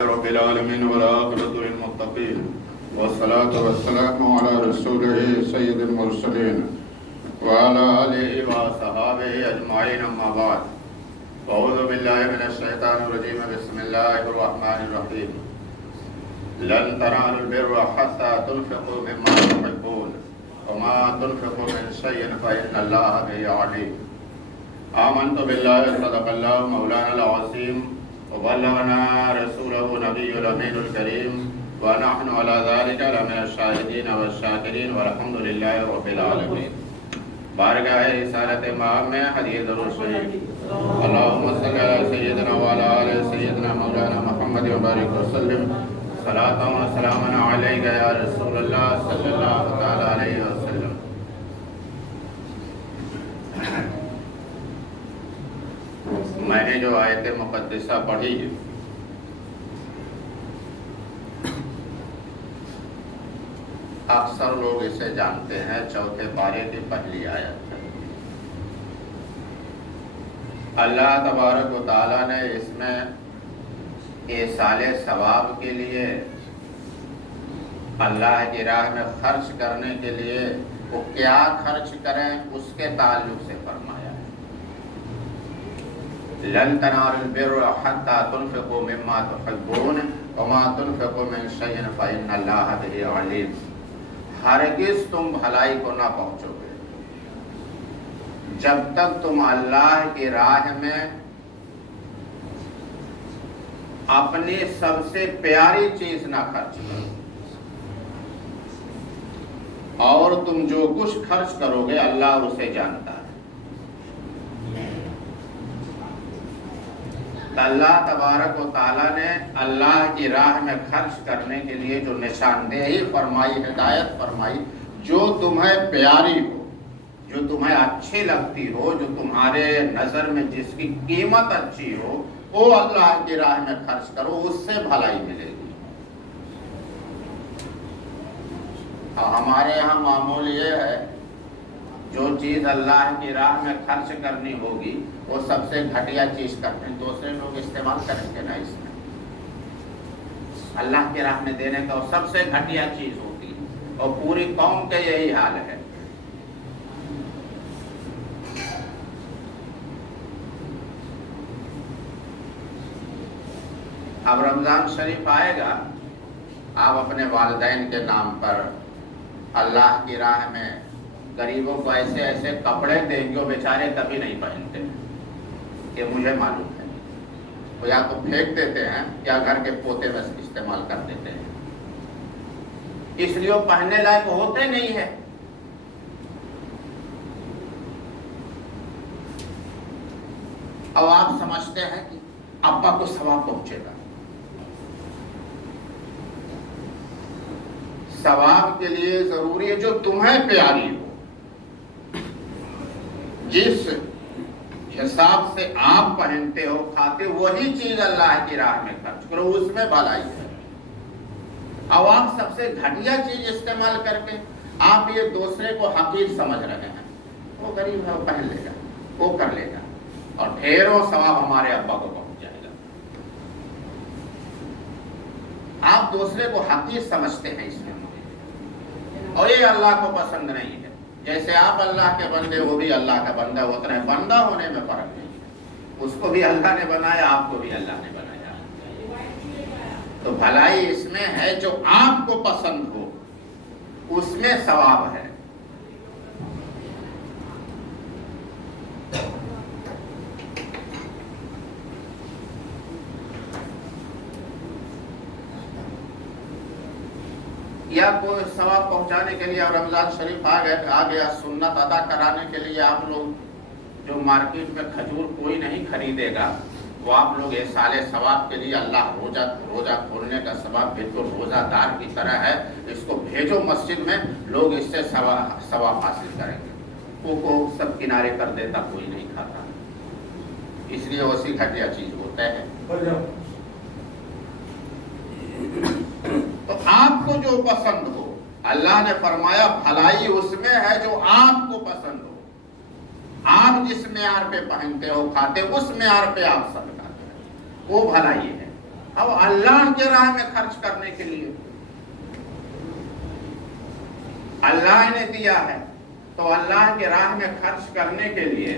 رب العالمين والعاقبة للمتقين والصلاة والسلام على رسوله سيد المرسلين وعلى آله وصحابه أجمعين أما بعد أعوذ بالله من الشيطان الرجيم بسم الله الرحمن الرحيم لن تنالوا البر حتى تنفقوا مما تحبون وما تنفقوا من شيء فإن الله به عليم آمنت بالله صدق الله مولانا العظيم وبلغنا رسوله نبي الأمين الكريم ونحن على ذلك لمن الشاهدين والشاكرين والحمد لله رب العالمين بارگاہ رسالت مآب میں حدیث رسول اللہم صلی علی سیدنا وعلی آل سیدنا مولانا محمد وبارک وسلم صلاة و سلام علیک یا رسول اللہ صلی اللہ تعالی علیہ وسلم۔ میں نے جو آیت مقدسہ پڑھی اکثر لوگ اسے جانتے ہیں، چوتھے پارے کی پہلی آیت ہے۔ اللہ تبارک و تعالیٰ نے اس میں ایصال ثواب کے لیے، اللہ کی راہ میں خرچ کرنے کے لیے وہ کیا خرچ کریں اس کے تعلق سے فرمایا ہے۔ لن تنالوا البر حتى تنفقوا مما تحبون وما تنفقوا من شيء فإن الله به عليم۔ ہرگز تم بھلائی کو نہ پہنچو گے جب تک تم اللہ کی راہ میں اپنی سب سے پیاری چیز نہ خرچ کرو، اور تم جو کچھ خرچ کرو گے اللہ اسے جانتا ہے۔ اللہ تبارک و تعالیٰ نے اللہ کی راہ میں خرچ کرنے کے لیے جو نشاندہی فرمائی، ہدایت فرمائی، جو تمہیں پیاری ہو، جو تمہیں اچھی لگتی ہو، جو تمہارے نظر میں جس کی قیمت اچھی ہو، وہ اللہ کی راہ میں خرچ کرو، اس سے بھلائی ملے گی۔ ہمارے یہاں معمول یہ ہے جو چیز اللہ کی راہ میں خرچ کرنی ہوگی وہ سب سے گھٹیا چیز کرتے ہیں، دوسرے لوگ استعمال کریں گے نا اس میں۔ اللہ کی راہ میں دینے کا وہ سب سے گھٹیا چیز ہوتی ہے، اور پوری قوم کے یہی حال ہے۔ اب رمضان شریف آئے گا، آپ اپنے والدین کے نام پر اللہ کی راہ میں غریبوں کو ایسے ایسے کپڑے دیں گے، وہ بیچارے کبھی نہیں پہنتے، کہ مجھے معلوم ہے، وہ یا تو پھینک دیتے ہیں یا گھر کے پوتے بس استعمال کر دیتے ہیں، اس لیے وہ پہننے لائق ہوتے نہیں ہیں۔ اب آپ سمجھتے ہیں کہ ابا کو ثواب پہنچے گا، ثواب کے لیے ضروری ہے جو تمہیں پیاری ہو، جس حساب سے آپ پہنتے ہو کھاتے ہو وہی چیز اللہ کی راہ میں خرچ کرو، اس میں بھلائی ہے۔ اب آپ سب سے گھٹیا چیز استعمال کر کے آپ یہ دوسرے کو حقیر سمجھ رہے ہیں، وہ غریب ہے وہ پہن لے گا، وہ کر لے گا، اور ڈھیروں ثواب ہمارے ابا کو پہنچ جائے گا۔ آپ دوسرے کو حقیر سمجھتے ہیں اس میں، اور یہ اللہ کو پسند نہیں ہے۔ جیسے آپ اللہ کے بندے، وہ بھی اللہ کا بندہ ہوتا ہے، بندہ ہونے میں فرق نہیں ہے، اس کو بھی اللہ نے بنایا، آپ کو بھی اللہ نے بنایا۔ تو بھلائی اس میں ہے جو آپ کو پسند ہو، اس میں ثواب ہے۔ یا کوئی ثواب پہنچانے کے لیے، اور رمضان شریف آ گیا، سنت ادا کرانے کے لیے آپ لوگ جو مارکیٹ میں کھجور کوئی نہیں خریدے گا، وہ آپ لوگ ایصال ثواب کے لیے، اللہ روزہ کھولنے کا ثواب بالکل روزہ دار کی طرح ہے، اس کو بھیجو مسجد میں، لوگ اس سے ثواب حاصل کریں گے۔ کو سب کنارے کر دیتا، کوئی نہیں کھاتا، اس لیے ویسی گھٹیا چیز ہوتا ہے۔ تو آپ کو جو پسند ہو، اللہ نے فرمایا بھلائی اس میں ہے جو آپ کو پسند ہو، آپ جس معیار پہ پہنتے ہو کھاتے، اس معیار پہ آپ صدقہ کریں، وہ بھلائی ہے۔ اب اللہ کی راہ میں خرچ کرنے کے لیے اللہ نے دیا ہے، تو اللہ کی راہ میں خرچ کرنے کے لیے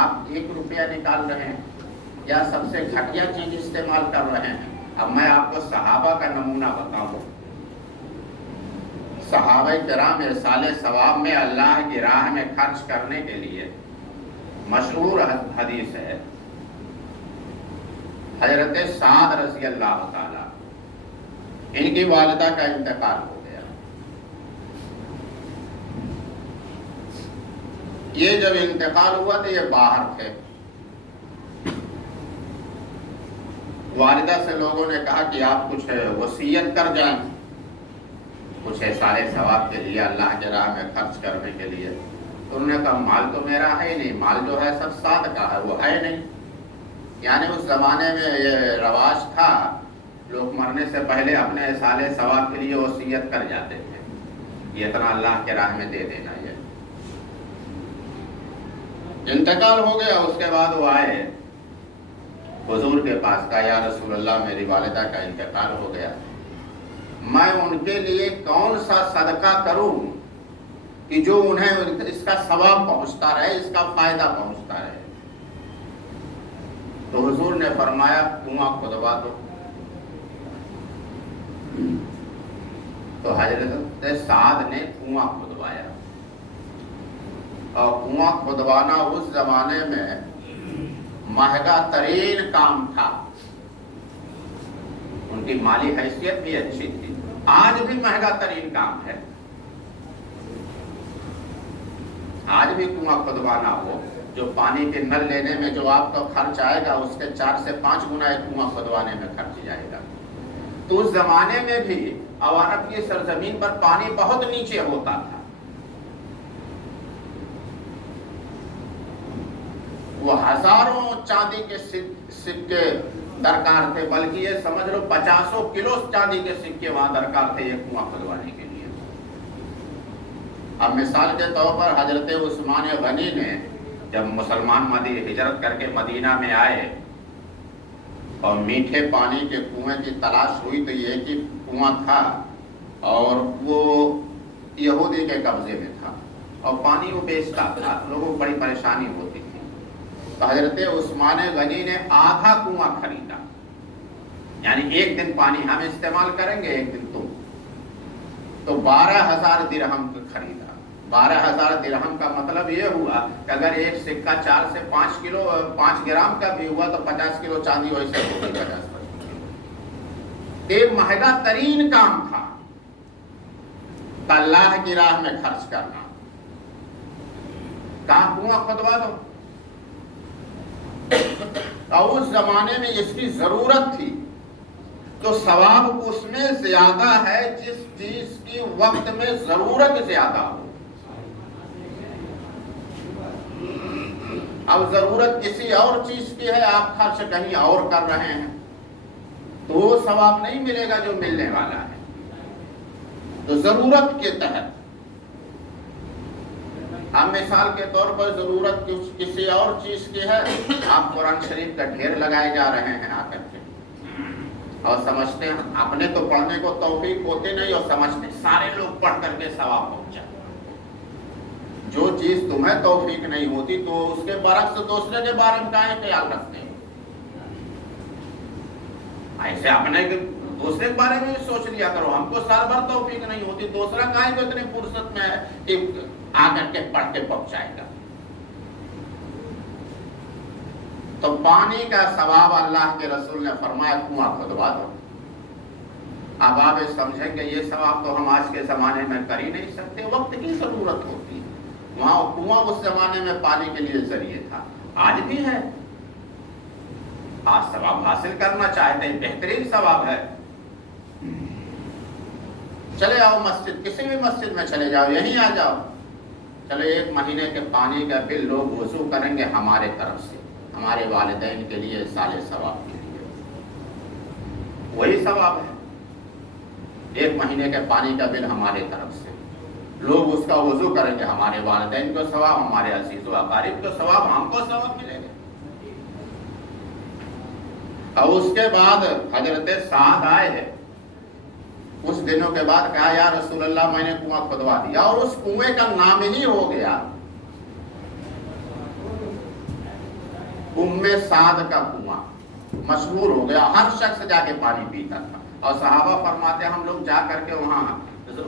آپ 1 روپیہ نکال رہے ہیں یا سب سے گھٹیا چیز استعمال کر رہے ہیں۔ اب میں آپ کو صحابہ کا نمونہ بتاؤں۔ صحابہ کرام ارسال ثواب میں اللہ کی راہ میں خرچ کرنے کے لیے مشہور حدیث ہے، حضرت سعد رضی اللہ تعالی ان کی والدہ کا انتقال ہو گیا۔ یہ جب انتقال ہوا تو یہ باہر تھے۔ والدہ سے لوگوں نے کہا کہ آپ کچھ وصیت کر جائیں، کچھ ارسال ثواب کے لیے، اللہ کی راہ میں خرچ کرنے کے لیے۔ تو انہوں نے کہا مال تو میرا ہے نہیں، مال جو ہے سب سعد کا ہے، وہ ہے نہیں۔ یعنی اس زمانے میں یہ رواج تھا، لوگ مرنے سے پہلے اپنے ارسال ثواب کے لیے وصیت کر جاتے تھے، یہ اتنا اللہ کے راہ میں دے دینا۔ یہ انتقال ہو گیا، اس کے بعد وہ آئے حضور کے پاس، کہا یا رسول اللہ میری والدہ کا انتقال ہو گیا، میں ان کے لیے کون سا صدقہ کروں کہ جو انہیں اس کا ثواب پہنچتا رہے، اس کا فائدہ پہنچتا رہے۔ تو حضور نے فرمایا کنواں کھودوا دو۔ تو حضرت سعد نے کنواں کھودوایا، اور کنواں کھودوانا اس زمانے میں مہنگا ترین کام تھا، ان کی مالی حیثیت بھی اچھی تھی۔ آج بھی مہنگا ترین کام ہے، آج بھی کنواں کھودوانا ہو، جو پانی کے نل لینے میں جو آپ کا خرچ آئے گا اس کے 4 سے 5 گنا ایک کنواں کھودوانے میں خرچ جائے گا۔ تو اس زمانے میں بھی عرب کی سرزمین پر پانی بہت نیچے ہوتا تھا، وہ ہزاروں چاندی کے سکے درکار تھے، بلکہ یہ سمجھ لو 50 کلو چاندی کے سکے وہاں درکار تھے ایک کنواں کھودوانے کے لیے۔ اب مثال کے طور پر حضرت عثمان غنی نے جب مسلمان ہجرت کر کے مدینہ میں آئے اور میٹھے پانی کے کنویں کی تلاش ہوئی، تو یہ ایک ہی کنواں تھا اور وہ یہودی کے قبضے میں تھا اور پانی وہ بیچتا تھا، لوگوں کو بڑی پریشانی ہوتی تھی۔ تو حضرت عثمان غنی نے آدھا کنواں خریدا، یعنی ایک دن پانی ہم استعمال کریں گے، ایک دن تم، تو 12,000 درہم خریدا۔ 12,000 درہم کا مطلب یہ ہوا کہ اگر ایک سکہ 4 سے 5 گرام کا بھی ہوا تو 50 کلو چاندی ویسے ہوگی، 50 کلو۔ ایک مہنگا ترین کام تھا اللہ کی راہ میں خرچ کرنا۔ کہاں کنواں کھودوا دو، اور اس زمانے میں اس کی ضرورت تھی، تو ثواب اس میں زیادہ ہے جس چیز کی وقت میں ضرورت زیادہ ہو۔ اب ضرورت کسی اور چیز کی ہے، آپ خرچ کہیں اور کر رہے ہیں، تو وہ ثواب نہیں ملے گا جو ملنے والا ہے۔ تو ضرورت کے تحت، اب مثال کے طور پر ضرورت کسی اور چیز کی ہے، آپ قرآن شریف کا ڈھیر لگائے جا رہے ہیں آ کر کے، اور سمجھتے ہیں اپنے تو پڑھنے کو توفیق ہوتے نہیں، اور سمجھتے سارے لوگ پڑھ کر کے ثواب پہنچا۔ جو چیز تمہیں توفیق نہیں ہوتی تو اس کے برعکس دوسرے کے بارے میں کہیں خیال رکھتے ہیں، ایسے اپنے دوسرے کے بارے میں بھی سوچ لیا کرو، ہم کو سال بھر توفیق نہیں ہوتی، دوسرا کہیں کو اتنی فرصت میں ہے کہ آ کر کے پڑھ کے پہنچائے گا۔ تو پانی کا ثواب اللہ کے رسول نے فرمایا کنواں کھودوا دو۔ اب آپ سمجھیں گے یہ ثواب تو ہم آج کے زمانے میں کر ہی نہیں سکتے، وقت کی ضرورت ہوتی ہے۔ وہاں کنواں اس زمانے میں پانی کے لیے ذریعے تھا، آج بھی ہے۔ آج ثواب حاصل کرنا چاہتے ہیں، بہترین ثواب ہے۔ چلے آؤ مسجد، کسی بھی مسجد میں چلے جاؤ، یہیں آ جاؤ، چلو 1 مہینے کے پانی کا بل لوگ وضو کریں گے ہمارے طرف سے، ہمارے والدین کے لیے، سال ثواب کے لیے، وہی ثواب ہے۔ 1 مہینے کے پانی کا بل ہمارے طرف سے، لوگ اس کا وضو کریں گے، ہمارے والدین کو ثواب، ہمارے عزیز و اقارب کو ثواب، ہم کو ثواب ملے گا۔ اور اس کے بعد حضرت سعد آئے، کچھ دنوں کے بعد کہا یا رسول اللہ میں نے کنواں کھدوا دیا، اور اس کنویں کا نام ہی ہو گیا ام سعد کا کنواں، مشہور ہو گیا، ہر شخص جا کے پانی پیتا تھا۔ اور صحابہ فرماتے ہم لوگ جا کر کے وہاں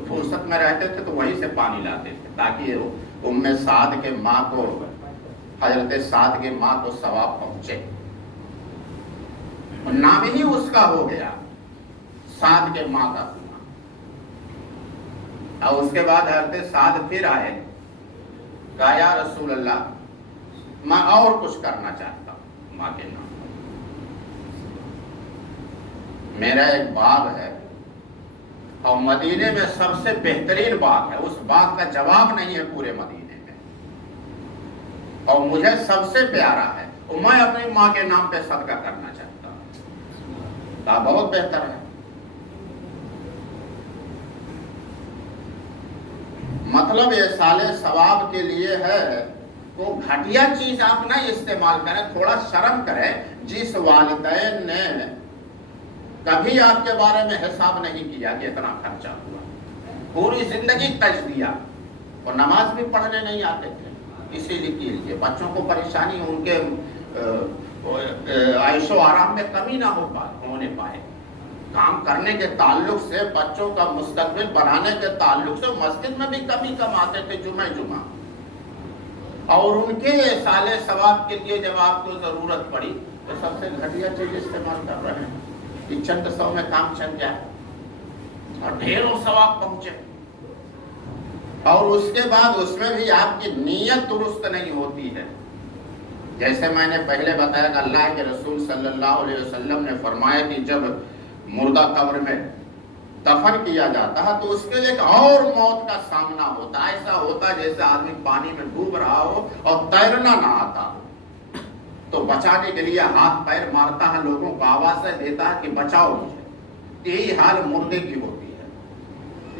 فرصت میں رہتے تھے تو وہیں سے پانی لاتے تھے تاکہ ام سعد کے ماں کو، حضرت سعد کے ماں کو ثواب پہنچے، نام ہی اس کا ہو گیا سعد کے ماں کا کنواں۔ اور اس کے بعد حضرت سعد پھر آئے، کہا یا رسول اللہ میں اور کچھ کرنا چاہتا ہوں ماں کے نام، میرا ایک باغ ہے اور مدینے میں سب سے بہترین باغ ہے، اس باغ کا جواب نہیں ہے پورے مدینے میں، اور مجھے سب سے پیارا ہے، اور میں اپنی ماں کے نام پہ صدقہ کرنا چاہتا ہوں۔ کہا بہت بہتر ہے۔ مطلب یہ سال ثواب کے لیے ہے، تو گھٹیا چیز آپ نہ استعمال کریں، تھوڑا شرم کریں۔ جس والدین نے کبھی آپ کے بارے میں حساب نہیں کیا کہ اتنا خرچہ ہوا، پوری زندگی تج دیا، اور نماز بھی پڑھنے نہیں آتے تھے، اسی لیے بچوں کو پریشانی، ان کے عیش و آرام میں کمی نہ ہونے پائے، کام کرنے کے تعلق سے، بچوں کا مستقبل بنانے کے تعلق سے مسجد میں بھی کمی کم آتے تھے جمعہ، اور ان کے سال ثواب کے لیے جب آپ کو ضرورت پڑی تو سب سے گھٹیا چیز استعمال کر رہے ہیں کہ چند سو میں کام چل جائے اور ڈھیروں ثواب پہنچے، اور اس کے بعد اس میں بھی آپ کی نیت درست نہیں ہوتی ہے۔ جیسے میں نے پہلے بتایا کہ اللہ کے رسول صلی اللہ علیہ وسلم نے فرمایا کہ جب مردہ قبر میں دفن کیا جاتا ہے تو اس کے لیے ایک اور موت کا سامنا ہوتا ہے، ایسا ہوتا ہے جیسے آدمی پانی میں ڈوب رہا ہو اور تیرنا نہ آتا ہو، تو بچانے کے لیے ہاتھ پیر مارتا ہے، لوگوں کو آوازیں دیتا ہے کہ بچاؤ مجھے۔ یہی حال مردے کی ہوتی ہے،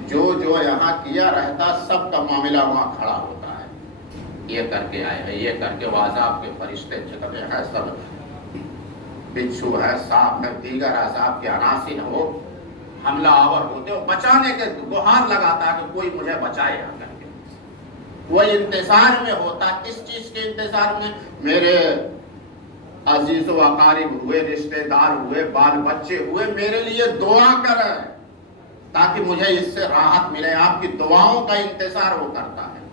جو یہاں کیا رہتا سب کا معاملہ وہاں کھڑا ہوتا ہے، یہ کر کے آئے ہیں، یہ کر کے، وہ عذاب کے فرشتے چکتے ہیں، سب بچھو ہے، سانپ ہے، دیگر عذاب کے عناصر ہو، حملہ آور ہوتے ہو، بچانے کے گہار لگاتا ہے کہ کوئی مجھے بچائے آ کر کے۔ وہ انتظار میں ہوتا، کس چیز کے انتظار میں؟ میرے عزیز و اقارب ہوئے، رشتہ دار ہوئے، بال بچے ہوئے، میرے لیے دعا کریں تاکہ مجھے اس سے راحت ملے۔ آپ کی دعاؤں کا انتظار وہ کرتا ہے،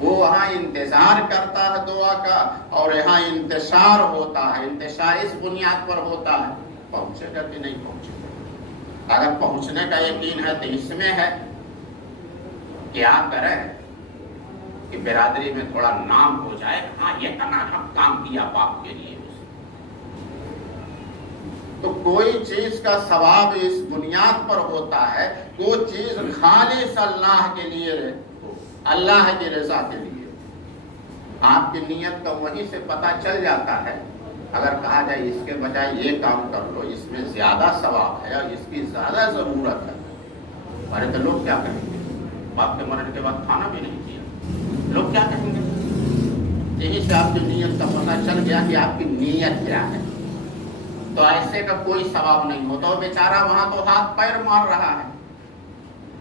وہ وہاں انتظار کرتا ہے دعا کا، اور یہاں انتشار ہوتا ہے، انتشار اس بنیاد پر ہوتا ہے پہنچے گا کہ نہیں پہنچے گا۔ اگر پہنچنے کا یقین ہے تو اس میں ہے کیا کریں کہ برادری میں تھوڑا نام ہو جائے، ہاں یہ کام کیا باپ کے لیے۔ تو کوئی چیز کا ثواب اس بنیاد پر ہوتا ہے، کوئی چیز خالص اللہ کے لیے، اللہ کی رضا کے لیے۔ آپ کی نیت کا وہیں سے پتہ چل جاتا ہے۔ اگر کہا جائے اس کے بجائے یہ کام کر لو، اس میں زیادہ ثواب ہے اور اس کی زیادہ ضرورت ہے، ہمارے تو لوگ کیا کہیں گے؟ باپ کے مرنے کے بعد کھانا بھی نہیں کیا، لوگ کیا کہیں گے؟ یہی سے آپ کی نیت کا پتہ چل گیا کہ آپ کی نیت کیا ہے، تو ایسے کا کوئی ثواب نہیں ہوتا۔ وہ بیچارہ وہاں تو ہاتھ پیر مار رہا ہے،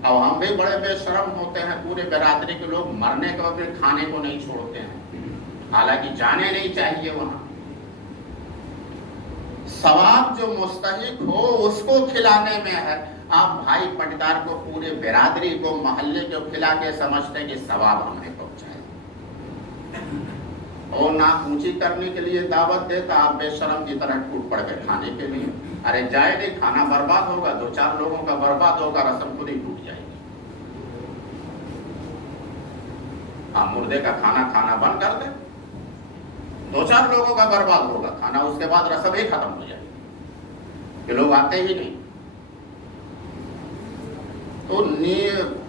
اور ہم بھی بڑے بے شرم ہوتے ہیں، پورے برادری کے لوگ مرنے کے وقت کھانے کو نہیں چھوڑتے ہیں، حالانکہ جانے نہیں چاہیے وہاں۔ ثواب جو مستحق ہو اس کو کھلانے میں ہے۔ آپ بھائی پٹدار کو، پورے برادری کو، محلے کو کھلا کے سمجھتے ہیں کہ ثواب ہم نے پہنچایا، اور نہ اونچی کرنے کے لیے دعوت دیتا، آپ بے شرم کی طرح ٹوٹ پڑ گئے کھانے کے لیے۔ ارے جائے نہیں، کھانا برباد ہوگا، دو چار لوگوں کا برباد ہوگا، رسم خود ہی ٹوٹ جائے گی۔ آپ مردے کا کھانا کھانا بند کر دیں، دو چار لوگوں کا برباد ہوگا کھانا، اس کے بعد رسم ہی ختم ہو جائے گی کہ لوگ آتے ہی نہیں۔ تو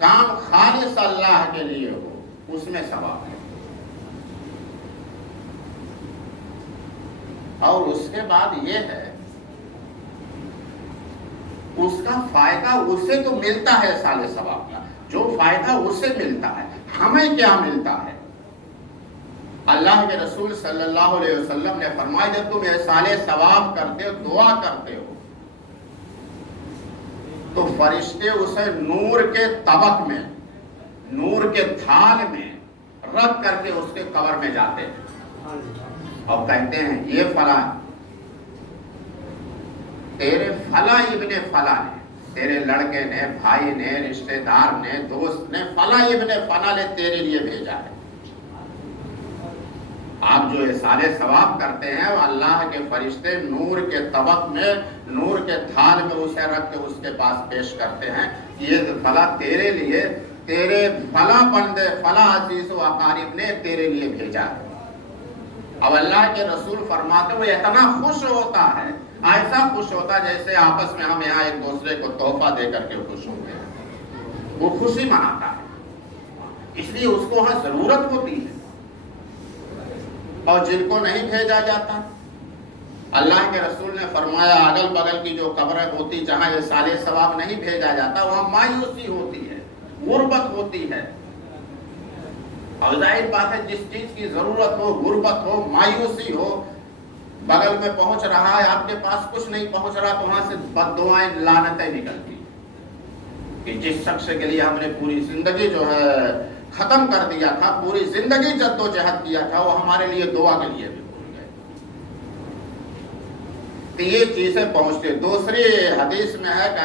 کام خالص اللہ کے لیے ہو، اس میں ثواب ہے۔ اور اس کے بعد یہ ہے، اس کا فائدہ اسے تو ملتا ہے سال ثواب کا، جو فائدہ اسے ملتا ہے، ہمیں کیا ملتا ہے؟ اللہ کے رسول صلی اللہ علیہ وسلم نے فرمایا جب تم احسان ثواب کرتے ہو، دعا کرتے ہو، تو فرشتے اسے نور کے طبق میں، نور کے تھال میں رکھ کر کے اس کے قبر میں جاتے ہیں اور کہتے ہیں یہ فلاں تیرے فلاں ابن فلاں نے، تیرے لڑکے نے، بھائی نے، رشتہ دار نے، دوست نے، فلاں ابن فلاں نے تیرے لیے بھیجا ہے۔ آپ جو احسان ثواب کرتے ہیں وہ اللہ کے فرشتے نور کے طبق میں، نور کے تھال میں اسے رکھ کے اس کے پاس پیش کرتے ہیں، یہ فلاں تیرے لیے، تیرے فلاں بندے، فلاں عزیز و اقارب نے تیرے لیے بھیجا ہے۔ اب اللہ کے رسول فرماتے وہ اتنا خوش ہوتا ہے، ایسا خوش ہوتا ہے جیسے آپس میں ہم یہاں ایک دوسرے کو تحفہ دے کر کے خوش ہوتے ہیں، وہ خوشی مناتا ہے، اس لیے اس کو وہاں ضرورت ہوتی ہے۔ اور جن کو نہیں بھیجا جاتا، اللہ کے رسول نے فرمایا اگل بغل کی جو قبریں ہوتی جہاں یہ صالح ثواب نہیں بھیجا جاتا وہاں مایوسی ہوتی ہے، غربت ہوتی ہے۔ اور ظاہر بات ہے جس چیز کی ضرورت ہو، غربت ہو، مایوسی ہو، بغل میں پہنچ رہا ہے آپ کے پاس کچھ نہیں پہنچ رہا تو وہاں سے بد دعائیں، لعنتیں نکلتی کہ جس شخص کے لیے ہم نے پوری زندگی جو ہے ختم کر دیا تھا، پوری زندگی جد و جہد کیا تھا، وہ ہمارے لیے دعا کے لیے بھی بھول گئے۔ تو یہ چیزیں پہنچتے۔ دوسری حدیث میں ہے کہ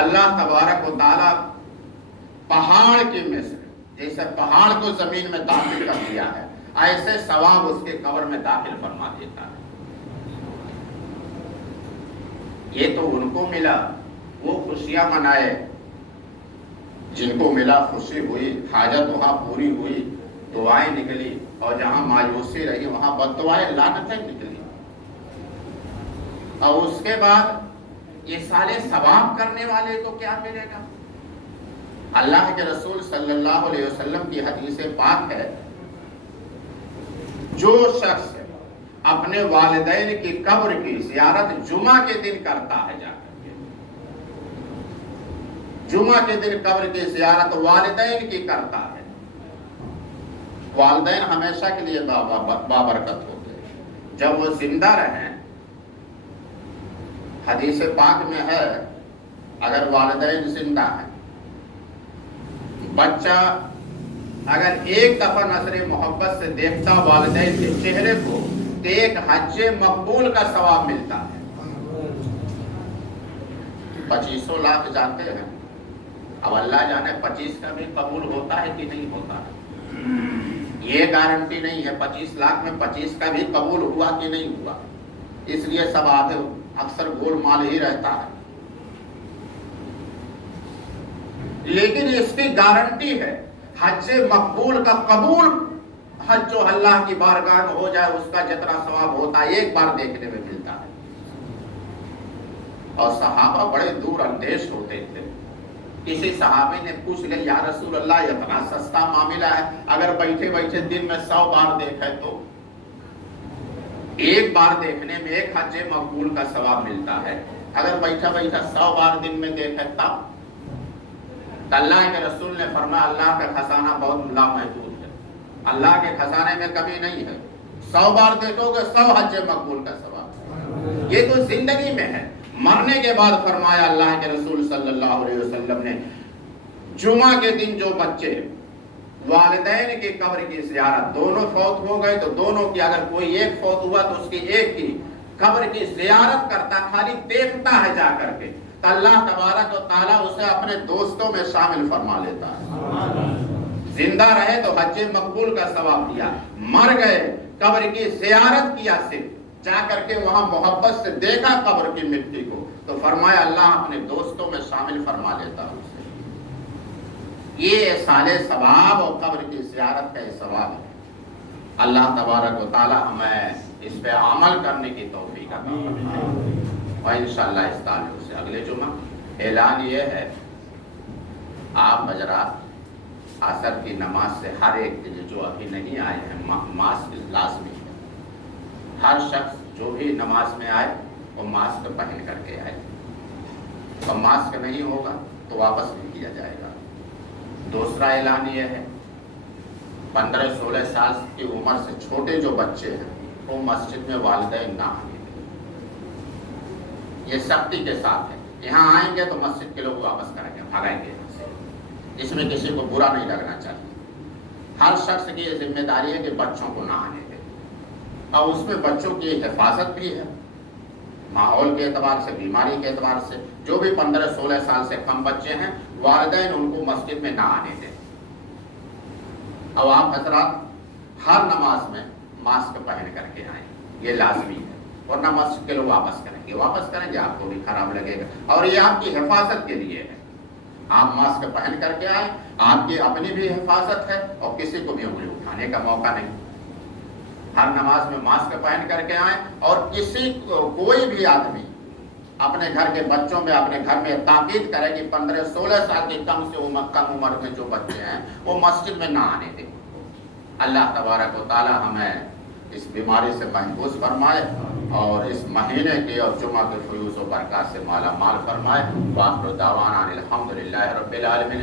اللہ تبارک و تعالی پہاڑ کی مثل، جیسے پہاڑ کو زمین میں داخل کر دیا ہے، ایسے ثواب اس کے قبر میں داخل فرما دیتا ہے۔ یہ تو ان کو ملا، وہ خوشیاں منائے، جن کو ملا خوشی ہوئی، حاجت وہاں پوری ہوئی، دعائیں نکلی، اور جہاں مایوسی رہی وہاں بد دعائیں، لعنتیں نکلی۔ اور اس کے بعد یہ سارے ثواب کرنے والے کو کیا ملے گا؟ اللہ کے رسول صلی اللہ علیہ وسلم کی حدیث پاک ہے، جو شخص اپنے والدین کی قبر کی زیارت جمعہ کے دن کرتا ہے، جا کر کے جمعہ کے دن قبر کی زیارت والدین کی کرتا ہے، والدین ہمیشہ کے لیے بابرکت ہوتے ہیں جب وہ زندہ رہیں۔ حدیث پاک میں ہے اگر والدین زندہ ہیں، بچہ اگر ایک دفعہ نظر محبت سے دیکھتا والدین کے چہرے کو تو ایک حج مقبول کا ثواب ملتا ہے۔ 2500 لاکھ جاتے ہیں، اب اللہ جانے 25 کا بھی قبول ہوتا ہے کہ نہیں ہوتا ہے، یہ گارنٹی نہیں ہے 25 لاکھ میں 25 کا بھی قبول ہوا کہ نہیں ہوا، اس لیے سب آدھے اکثر گول مال ہی رہتا ہے۔ لیکن اس کی گارنٹی ہے حج مقبول کا، قبول حج جو اللہ کی بارگاہ میں ہو جائے اس کا جتنا ثواب ہوتا ہے ایک بار دیکھنے میں ملتا ہے۔ اور صحابہ بڑے دور اندیش ہوتے تھے، کسی صحابی نے پوچھ لیا یا رسول اللہ یہ اتنا سستا معاملہ ہے، اگر بیٹھے بیٹھے دن میں 100 بار دیکھے تو ایک بار دیکھنے میں ایک حج مقبول کا ثواب ملتا ہے، اگر بیٹھا بیٹھا 100 بار دن میں دیکھے تب؟ اللہ کے رسول نے فرمایا اللہ کا خزانہ بہت لامحدود ہے، اللہ کے خزانے میں کمی نہیں ہے، 100 بار دیکھو گے 100 حج مقبول کا ثواب۔ یہ تو زندگی میں ہے، مرنے کے بعد فرمایا اللہ کے رسول صلی اللہ علیہ وسلم نے جمعہ کے دن جو بچے والدین کی قبر کی زیارت، دونوں فوت ہو گئے تو دونوں کی اگر کوئی ایک فوت ہوا تو اس کی ایک کی قبر کی زیارت کرتا، خالی دیکھتا ہے جا کر کے، تو اللہ تبارک و تعالیٰ اسے اپنے دوستوں میں شامل فرما لیتا ہے۔ زندہ رہے تو حج مقبول کا ثواب دیا، مر گئے قبر کی زیارت کیا، صرف جا کر کے وہاں محبت سے دیکھا قبر کی مٹی کو، تو فرمایا اللہ اپنے دوستوں میں شامل فرما لیتا ہے اسے۔ یہ صالح ثواب اور قبر کی زیارت کا ثواب ہے۔ اللہ تبارک و تعالیٰ ہمیں اس پہ عمل کرنے کی توفیق عطا فرمائے، اور انشاءاللہ اس تعلق سے اگلے جمعہ اعلان یہ ہے، آپ حضرات عصر کی نماز سے ہر ایک جو ابھی نہیں آئے ہیں ماسک لازمی ہے، ہر شخص جو بھی نماز میں آئے وہ ماسک پہن کر کے آئے، اور ماسک نہیں ہوگا تو واپس نہیں کیا جائے گا۔ دوسرا اعلان یہ ہے 15-16 سال کی عمر سے چھوٹے جو بچے ہیں وہ مسجد میں والدین نہ آنے دیں۔ یہ سختی کے ساتھ ہے، یہاں آئیں گے تو مسجد کے لوگ واپس کریں گے، بھگائیں گے یہاں سے۔ اس میں کسی کو برا نہیں لگنا چاہیے۔ ہر شخص کی یہ ذمہ داری ہے کہ بچوں کو نہ آنے دے، اور اس میں بچوں کی حفاظت بھی ہے، ماحول کے اعتبار سے، بیماری کے اعتبار سے۔ جو بھی 15-16 سال سے کم بچے ہیں والدین ان کو مسجد میں نہ آنے دیں۔ اب آپ حضرات ہر نماز میں ماسک پہن کر کے آئیں، یہ لازمی ہے، ورنہ مسجد کے لوگ واپس کریں گے آپ کو بھی خراب لگے گا، اور یہ آپ کی حفاظت کے لیے ہے۔ آپ ماسک پہن کر کے آئیں، آپ کی اپنی بھی حفاظت ہے اور کسی کو بھی انگلی اٹھانے کا موقع نہیں۔ ہر نماز میں ماسک پہن کر کے آئیں، اور کوئی بھی آدمی اپنے گھر کے بچوں میں، اپنے گھر میں تاکید کرے کہ 15-16 سال کی کم عمر میں جو بچے ہیں وہ مسجد میں نہ آنے دیں۔ اللہ تبارک و تعالی ہمیں اس بیماری سے محفوظ فرمائے اور اس مہینے کے اور جمعہ کے فیوز و برکات سے مالا مال فرمائے۔ وآخر دعوانا الحمدللہ رب العالمین۔